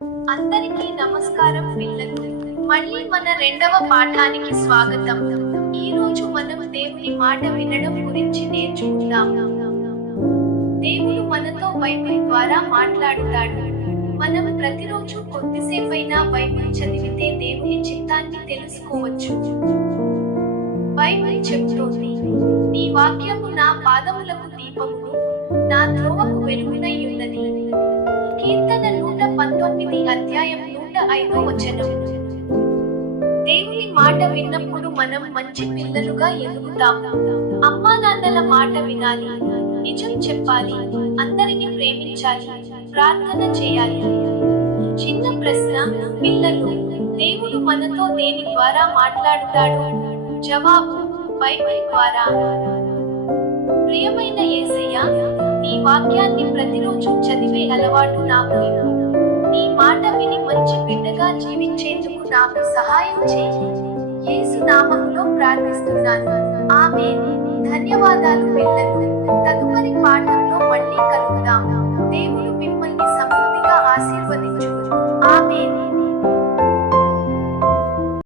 అందరికీ నమస్కారం పిల్లలు. మళ్ళీ మన రెండవ పాఠానికి స్వాగతం. ఈ రోజు మనం దేవుని మాట వినడం గురించి నేర్చుకుందాం. దేవుడు మనతో బైబిల్ ద్వారా మాట్లాడుతాడు. మనం ప్రతిరోజు కొద్దిసేపైనా బైబిల్ చదివితే దేవుని చిత్తాన్ని తెలుసుకోవచ్చు. బైబిల్ చెబుతోంది, నీ వాక్యము నా పాదములకు దీపమును, నా త్రోవకు వెలుగునై ఉన్నది. కీర్తన 119 అధ్యాయం 105 వచనం. దేవుని మాట విన్నప్పుడు మనం మంచి పిల్లలుగా ఎదుగుతాం. అమ్మా నాన్నల మాట వినాలి, నిజం చెప్పాలి, అందరిని ప్రేమించాలి, ప్రార్థన చేయాలి. చిన్న ప్రశ్న, పిల్లలు, దేవుడు మనతో దేని ద్వారా మాట్లాడుతాడు? జవాబు, బైబిల్ ద్వారా. ప్రియమైన యేసయ్యా, నీ వాక్యాన్ని ప్రతిరోజు చదివే అలవాటు నాకు ఇవ్వు. నీ మాట విని మంచి బిడ్డగా జీవించేందుకు నాకు సహాయం చేయి. యేసు నామములో ప్రార్థిస్తున్నాను. ఆమేన్. ధన్యవాదాలు పిల్లలు. తదుపరి పాఠంలో మళ్ళీ కలుద్దాం. దేవుడు